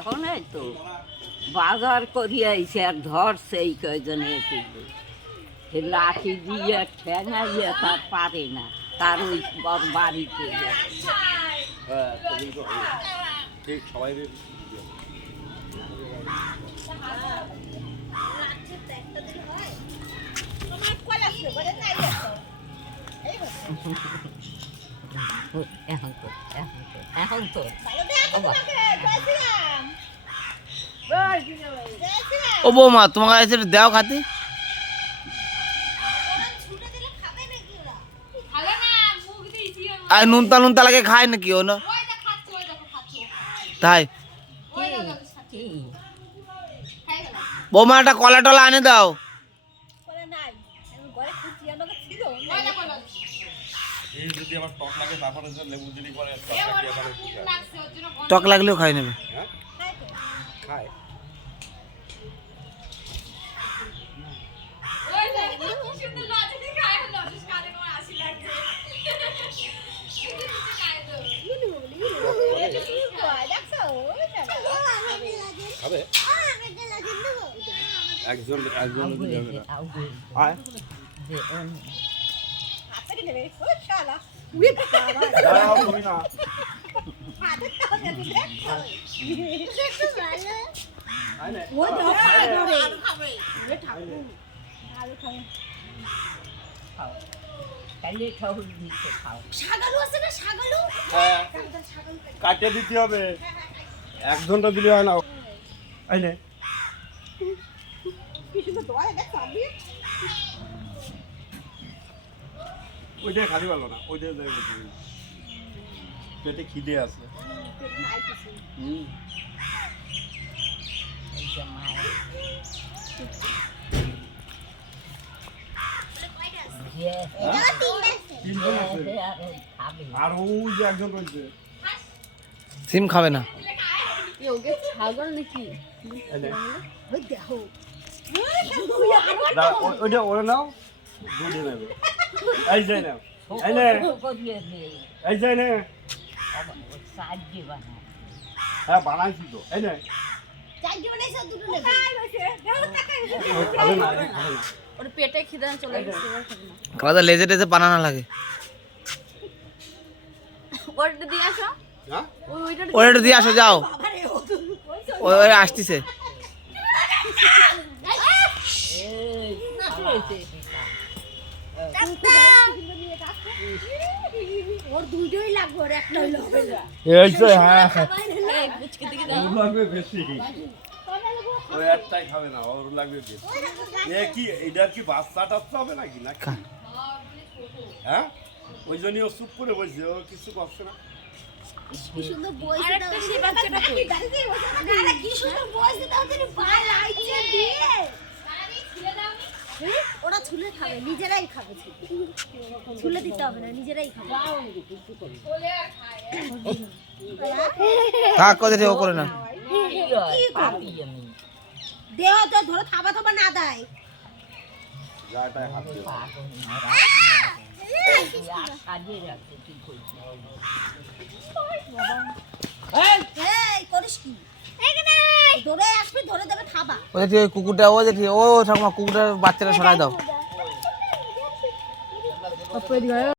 এখন এই তো বাজার করিয়া আইসে আর ধরছে এই কয়জনে এসেছে সে লাঠি দিয়ে ঠেঙাইয়ে তার পারে না তার ওই বাড়িতে। হ্যাঁ। ঠিক সবাই এখন তো এখন তো এখন তো ও বৌমা তোমাকে এসে একটু দাও খাতে। আর নুনতা নুনতা লাগে খায় নাকি ও না? তাই। বৌমা একটা কলা টলা আনে দাও। এই যদি আবার টক লাগে তারপরে যে লেবু চিনি করে টক লাগিয়ে আবার একটু খায়। টক লাগলেও খাই নেবে হ্যাঁ খায় খাবে একজন একজন যাবে না। আয়। হ্যাঁ কাটিয়ে দিতে হবে। একজনটা দিলে হয় না। আই নে ওইটাই খালি ভালো না দিন। পেটে খিদে আছে। হুম। এই আর ওই যে একজন রয়েছে। সিম খাবে না। এই নে। দাঁড়া, ও- ওইটা ওরা নাও দুধে নেবে এই যাই নাও এই নে। ছোট করিয়ে দে এই যাই নে আবার ওই সাহায্য বানায় হ্যাঁ বানাইছি তো এই নে না না। না। লেজে টেজে বানানো লাগে। ওটা হ্যাঁ? দিয়ে আসো যাও। ওই ওই আসতেছে। এই খাওয়া। এই তো হ্যাঁ। এই বুচকে দিকে দাও ওর লাগবে বেশি। ওই একটাই খাবে না। কি না হ্যাঁ? ওরা ছুলে খাবে নিজেরাই খাবে ছুলে। দিতে হবে না নিজেরাই খাবে। থাক কোথায় ও করে না। কি? পাবি আমি দেহ তো ধরো থাবা থাবা না দেয়। কুকুরটা ও দেখি ও ঠাকুমা কুকুরটার বাচ্চাটা সরাই দাও।